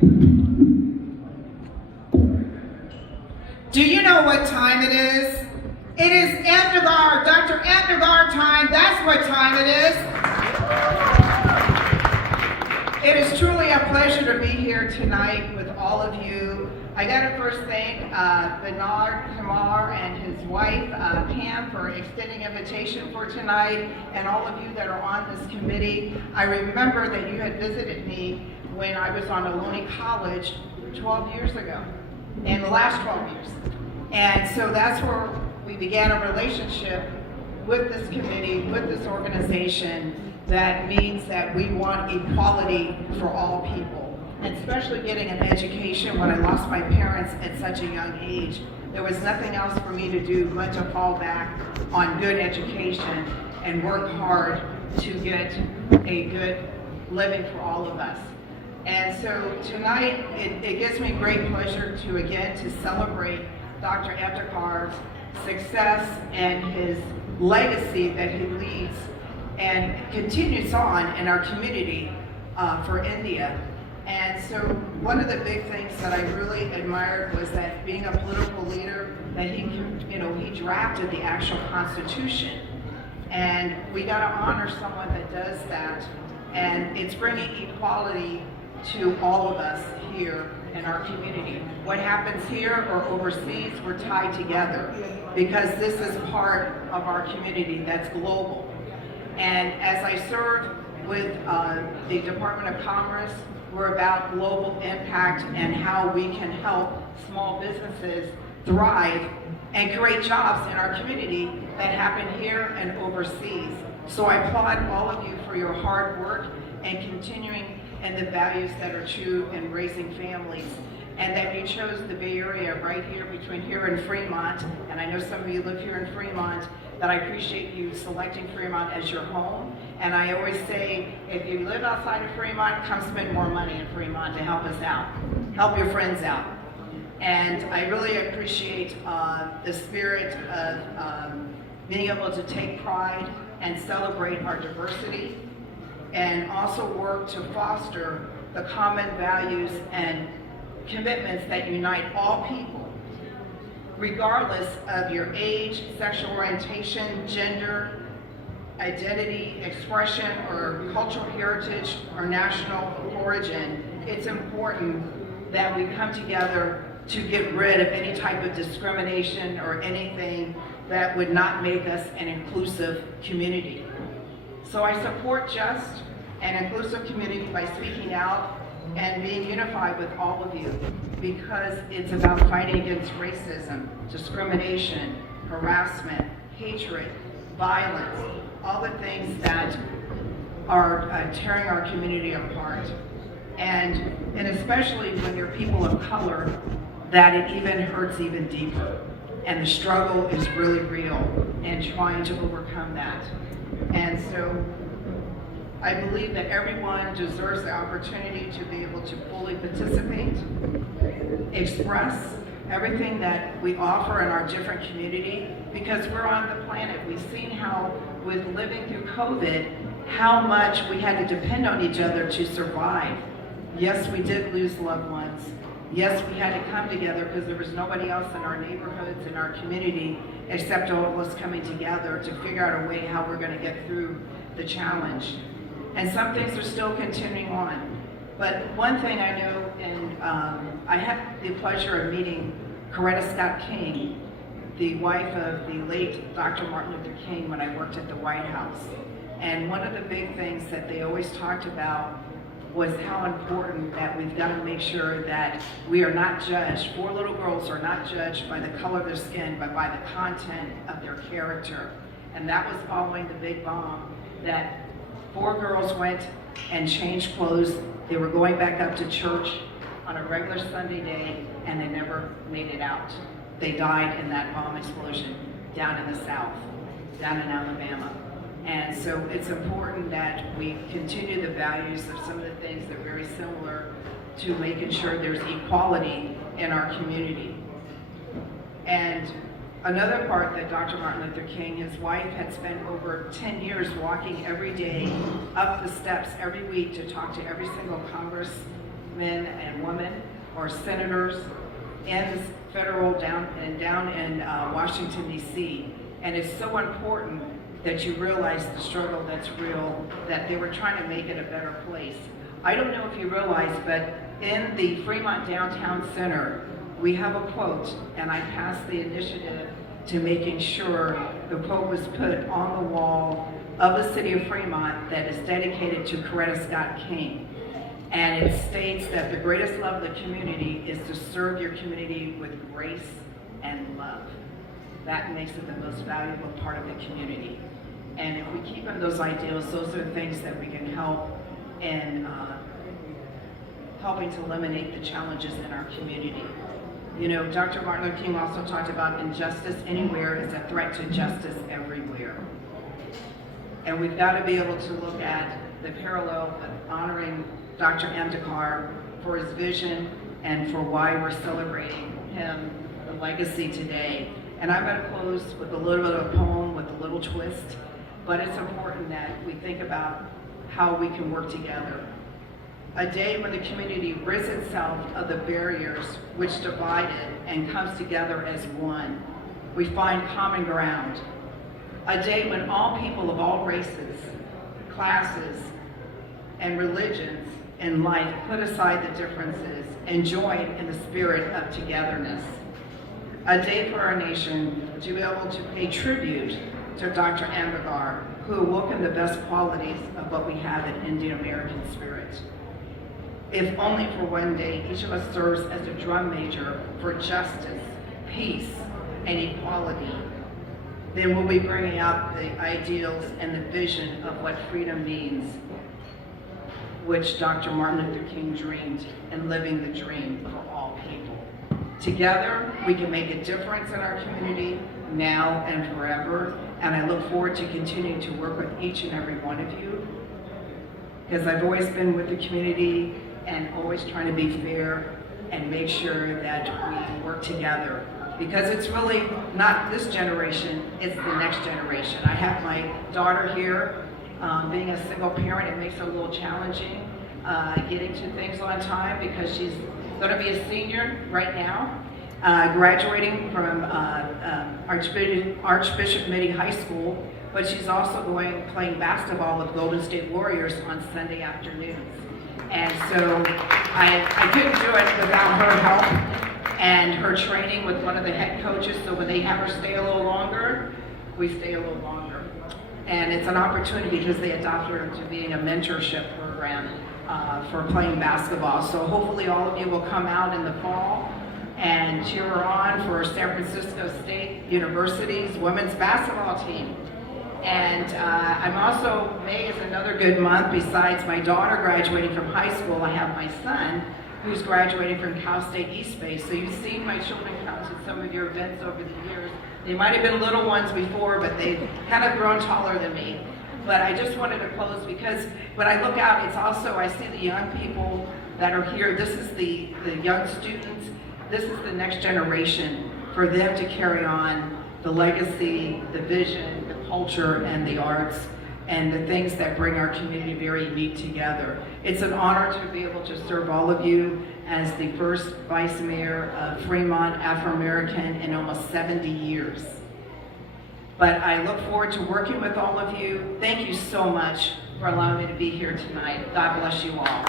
Do you know what time it is? It is Ambedkar, Dr. Ambedkar time. That's what time it is. It is truly a pleasure to be here tonight with all of you. I got to first thank Kumar and his wife, Prem, for extending invitation for tonight, and all of you that are on this committee. I remember that you had visited me when I was on Ohlone College 12 years ago, in the last 12 years. And so that's where we began a relationship with this committee, with this organization, that means that we want equality for all people, and especially getting an education. When I lost my parents at such a young age, there was nothing else for me to do but to fall back on good education and work hard to get a good living for all of us. And so tonight, it gives me great pleasure to celebrate Dr. Ambedkar's success and his legacy that he leads and continues on in our community for India. And so one of the big things that I really admired was that being a political leader, that he drafted the actual Constitution. And we got to honor someone that does that. And it's bringing equality to all of us here in our community. What happens here or overseas, we're tied together because this is part of our community that's global. And as I serve with the Department of Commerce, we're about global impact and how we can help small businesses thrive and create jobs in our community that happen here and overseas. So I applaud all of you for your hard work and continuing and the values that are true in raising families, and that you chose the Bay Area right here between here and Fremont. And I know some of you live here in Fremont, that I appreciate you selecting Fremont as your home. And I always say, if you live outside of Fremont, come spend more money in Fremont to help us out, help your friends out. And I really appreciate the spirit of being able to take pride and celebrate our diversity, and also work to foster the common values and commitments that unite all people, regardless of your age, sexual orientation, gender, identity, expression, or cultural heritage, or national origin. It's important that we come together to get rid of any type of discrimination or anything that would not make us an inclusive community. So I support just an inclusive community by speaking out and being unified with all of you, because it's about fighting against racism, discrimination, harassment, hatred, violence, all the things that are tearing our community apart. And especially when you're people of color, that it even hurts even deeper. And the struggle is really real and trying to overcome that. And so I believe that everyone deserves the opportunity to be able to fully participate, express everything that we offer in our different community, because we're on the planet. We've seen how, with living through COVID, how much we had to depend on each other to survive. Yes, we did lose loved ones. Yes, we had to come together because there was nobody else in our neighborhoods, in our community, except all of us coming together to figure out a way how we're going to get through the challenge. And some things are still continuing on. But one thing I know, and I had the pleasure of meeting Coretta Scott King, the wife of the late Dr. Martin Luther King, when I worked at the White House. And one of the big things that they always talked about was how important that we've got to make sure that we are not judged. 4 little girls are not judged by the color of their skin, but by the content of their character. And that was following the big bomb, that 4 girls went and changed clothes. They were going back up to church on a regular Sunday day, and they never made it out. They died in that bomb explosion down in the South, down in Alabama. And so it's important that we continue the values of some of the things that are very similar to making sure there's equality in our community. And another part that Dr. Martin Luther King, his wife, had spent over 10 years walking every day up the steps every week to talk to every single congressmen and women, or senators in the federal down in Washington, D.C. And it's so important that you realize the struggle that's real, that they were trying to make it a better place. I don't know if you realize, but in the Fremont Downtown Center, we have a quote, and I passed the initiative to making sure the quote was put on the wall of the city of Fremont that is dedicated to Coretta Scott King. And it states that the greatest love of the community is to serve your community with grace and love. That makes it the most valuable part of the community. And if we keep in those ideals, those are the things that we can help in helping to eliminate the challenges in our community. You know, Dr. Martin Luther King also talked about injustice anywhere is a threat to justice everywhere. And we've got to be able to look at the parallel of honoring Dr. Ambedkar for his vision and for why we're celebrating him, the legacy today. And I'm going to close with a little bit of a poem with a little twist, but it's important that we think about how we can work together. A day when the community rids itself of the barriers which divided and comes together as one. We find common ground. A day when all people of all races, classes, and religions in life put aside the differences and join in the spirit of togetherness. A day for our nation to be able to pay tribute to Dr. Ambedkar, who awoken the best qualities of what we have in Indian American spirit. If only for one day, each of us serves as a drum major for justice, peace, and equality, then we'll be bringing out the ideals and the vision of what freedom means, which Dr. Martin Luther King dreamed, and living the dream for all people. Together, we can make a difference in our community now and forever, and I look forward to continuing to work with each and every one of you, because I've always been with the community and always trying to be fair and make sure that we work together, because it's really not this generation, it's the next generation. I have my daughter here. Being a single parent, it makes it a little challenging getting to things on time, because she's going to be a senior right now, graduating from Archbishop Mitty High School, but she's also playing basketball with Golden State Warriors on Sunday afternoons. And so I couldn't do it without her help and her training with one of the head coaches, so when they have her stay a little longer, we stay a little longer. And it's an opportunity because they adopted her into being a mentorship program for playing basketball. So hopefully all of you will come out in the fall and cheer her on for San Francisco State University's women's basketball team. And I'm also, May is another good month. Besides my daughter graduating from high school, I have my son who's graduating from Cal State East Bay. So you've seen my children come to some of your events over the years. They might have been little ones before, but they've kind of grown taller than me. But I just wanted to close because when I look out, it's also, I see the young people that are here. This is the young students. This is the next generation for them to carry on the legacy, the vision, the culture, and the arts, and the things that bring our community very unique together. It's an honor to be able to serve all of you as the first Vice Mayor of Fremont, Afro-American, in almost 70 years. But I look forward to working with all of you. Thank you so much for allowing me to be here tonight. God bless you all.